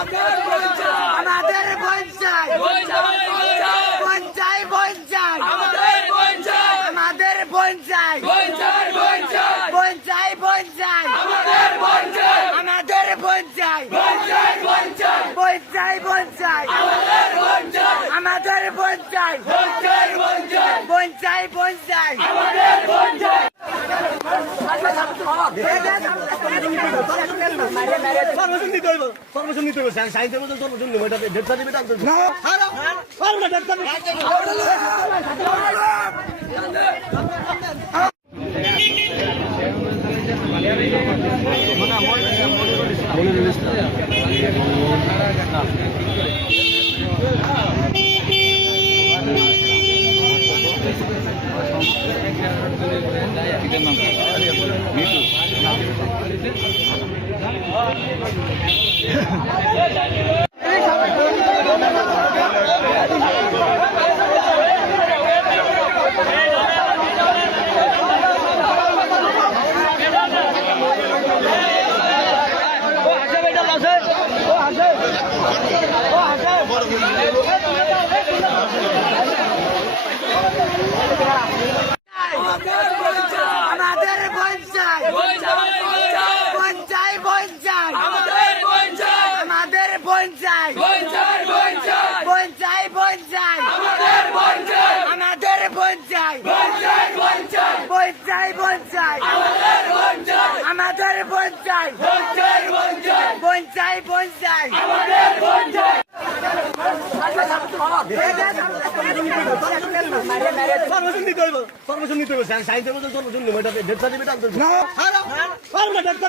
আমাদের বোন চাই, বোন চাই, বোন চাই, আমাদের বোন চাই, আমাদের বোন চাই, বোন চাই, বোন চাই, বোন চাই, বোন চাই, আমাদের বোন চাই, আমাদের বোন চাই, বোন চাই, বোন চাই, বোন চাই, বোন চাই, আমাদের বোন চাই, আমাদের বোন চাই, বোন চাই, বোন চাই, বোন চাই, বোন চাই, আমাদের বোন চাই। সর্বজন নিতে হইব, সর্বজন নিতে হইব, সাইন্স দেবো সর্বজন নেবো, এটা ডেট সার্টিফিকেট আনতে হবে। ডেট আমাদের বোন চাই, বোন চাই, বোন চাই, আমাদের বোন চাই, আমাদের বোন চাই, বোন চাই, বোন চাই, বোন চাই, বোন চাই, আমাদের বোন চাই, আমাদের বোন চাই, বোন চাই, বোন চাই, বোন চাই, বোন চাই, আমাদের বোন চাই, আমাদের বোন চাই, বোন চাই, বোন চাই, বোন চাই, বোন চাই, আমাদের বোন চাই। সর্বজন নিতে হইব, সর্বজন নিতে হইব, সাইন্স দেবো সর্বজন নেবো, এটা ডেট সার্টিফিকেট আনতে হবে। ডেট